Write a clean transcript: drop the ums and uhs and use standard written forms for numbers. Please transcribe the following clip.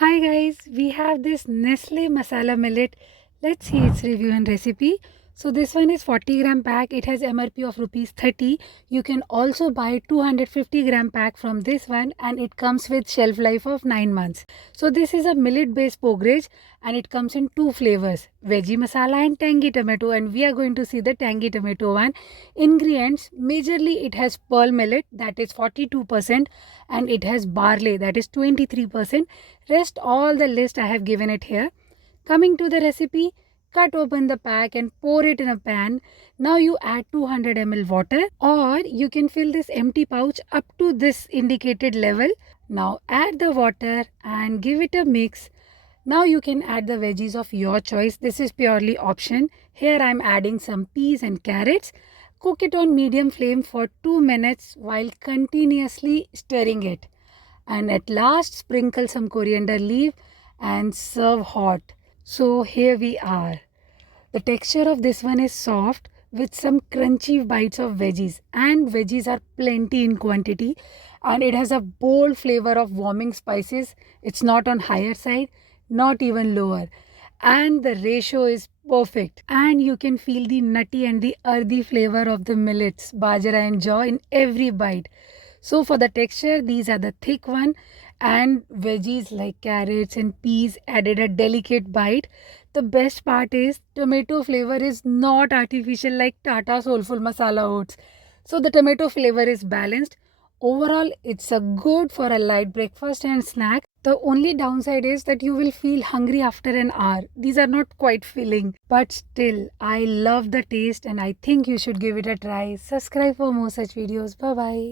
Hi guys, we have this Nestle Masala Millet. Let's see its review and recipe. So this one is 40-gram pack. It has MRP of rupees 30. You can also buy 250-gram pack from this one and it comes with shelf life of 9 months. So this is a millet based porridge and it comes in two flavors, veggie masala and tangy tomato, and we are going to see the tangy tomato one. Ingredients, majorly it has pearl millet, that is 42%, and it has barley, that is 23%. Rest all the list I have given it here. Coming to the recipe, cut open the pack and pour it in a pan. Now you add 200 ml water, or you can fill this empty pouch up to this indicated level. Now add the water and give it a mix. Now you can add the veggies of your choice. This is purely option. Here I am adding some peas and carrots. Cook it on medium flame for 2 minutes while continuously stirring it. And at last sprinkle some coriander leaf and serve hot. So here we are. The texture of this one is soft with some crunchy bites of veggies, and veggies are plenty in quantity, and it has a bold flavor of warming spices. It's not on higher side, not even lower, and the ratio is perfect, and you can feel the nutty and the earthy flavor of the millets, bajra and jaw in every bite. So for the texture, these are the thick one, and veggies like carrots and peas added a delicate bite. The best part is tomato flavor is not artificial like Tata Soulful Masala Oats. So the tomato flavor is balanced. Overall, it's a good for a light breakfast and snack. The only downside is that you will feel hungry after an hour. These are not quite filling, but still, I love the taste and I think you should give it a try. Subscribe for more such videos. Bye bye.